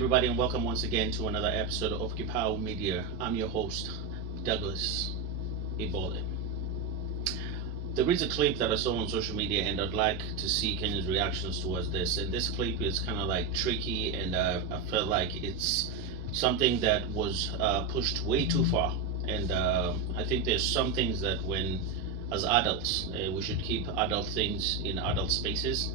everybody, and welcome once again to another episode of Kipao Media. I'm your host, Douglas Ibole. There is a clip that I saw on social media, and I'd like to see Kenya's reactions towards this. And this clip is kind of like tricky, and I felt like it's something that was pushed way too far. And I think there's some things that, when as adults, we should keep adult things in adult spaces.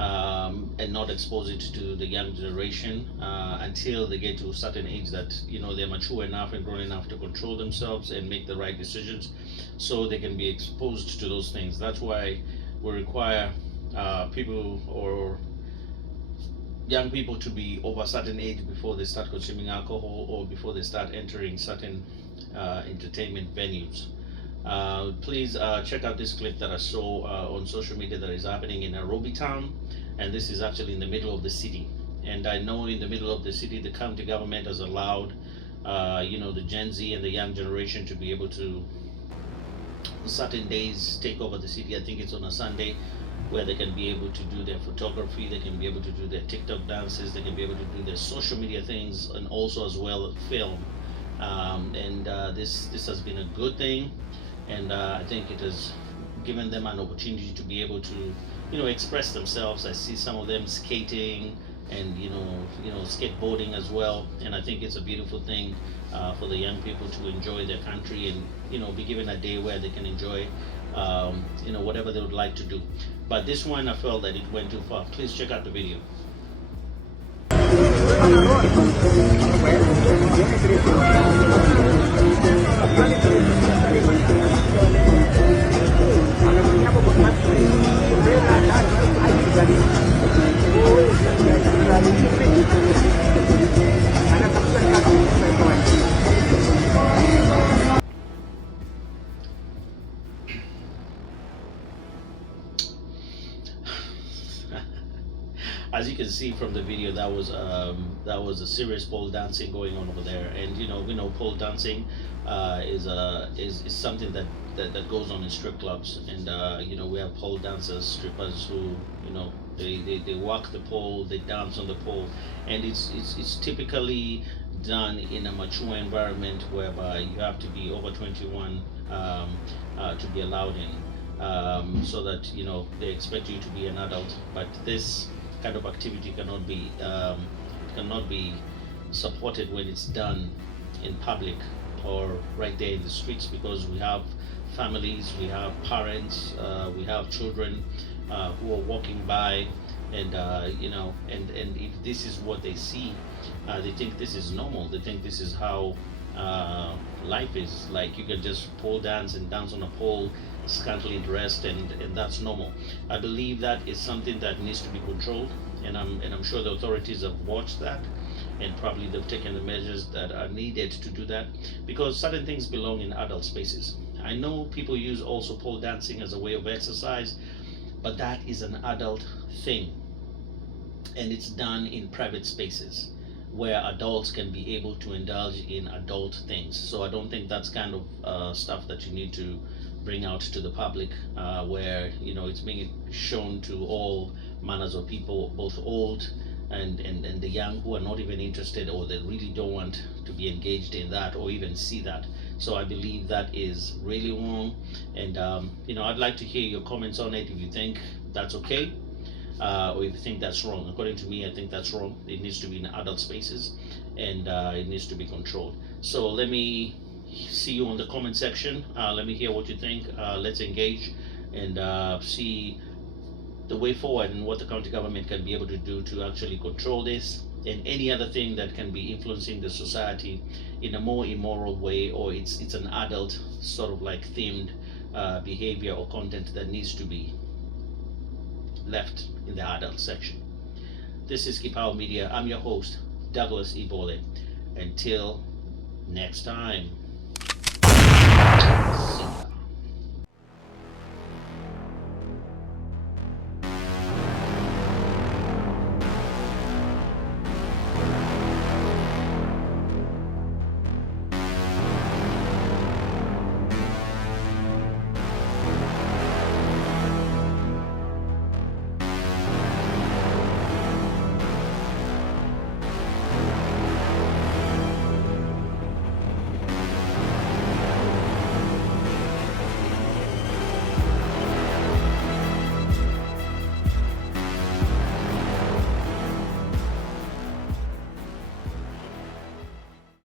And not expose it to the young generation until they get to a certain age that they're mature enough and grown enough to control themselves and make the right decisions, so they can be exposed to those things. That's why we require people or young people to be over a certain age before they start consuming alcohol or before they start entering certain entertainment venues. Please check out this clip that I saw on social media that is happening in Nairobi town, and this is actually in the middle of the city. And I know in the middle of the city, the county government has allowed, the Gen Z and the young generation to be able to, certain days, take over the city. I think it's on a Sunday, where they can be able to do their photography, they can be able to do their TikTok dances, they can be able to do their social media things, and also as well film. This has been a good thing. And I think it has given them an opportunity to be able to, express themselves. I see some of them skating and skateboarding as well, and I think it's a beautiful thing for the young people to enjoy their country and be given a day where they can enjoy whatever they would like to do. But this one, I felt that it went too far. Please check out the video. As you can see from the video, that was a serious pole dancing going on over there. And we know pole dancing is something that goes on in strip clubs. And we have pole dancers, strippers who they walk the pole, they dance on the pole, and it's typically done in a mature environment whereby you have to be over 21 to be allowed in, so that they expect you to be an adult. But this kind of activity cannot be supported when it's done in public or right there in the streets, because we have families, we have parents, we have children who are walking by, and and if this is what they see, they think this is normal. They think this is how life is. Like, you can just pole dance and dance on a pole, scantily dressed, and that's normal. I believe that is something that needs to be controlled, and I'm sure the authorities have watched that, and probably they've taken the measures that are needed to do that, because certain things belong in adult spaces. I know people use also pole dancing as a way of exercise, but that is an adult thing, and it's done in private spaces where adults can be able to indulge in adult things. So I don't think that's kind of stuff that you need to bring out to the public, where it's being shown to all manners of people, both old and the young, who are not even interested, or they really don't want to be engaged in that or even see that. So I believe that is really wrong, and I'd like to hear your comments on it, if you think that's okay, or if you think that's wrong. According to me, I think that's wrong. It needs to be in adult spaces, and it needs to be controlled. So let me see you on the comment section. Let me hear what you think. Let's engage and see the way forward and what the county government can be able to do to actually control this, and any other thing that can be influencing the society in a more immoral way, or it's an adult sort of like themed behavior or content that needs to be left in the adult section. This is Kipao Media. I'm your host, Douglas Ibole. Until next time.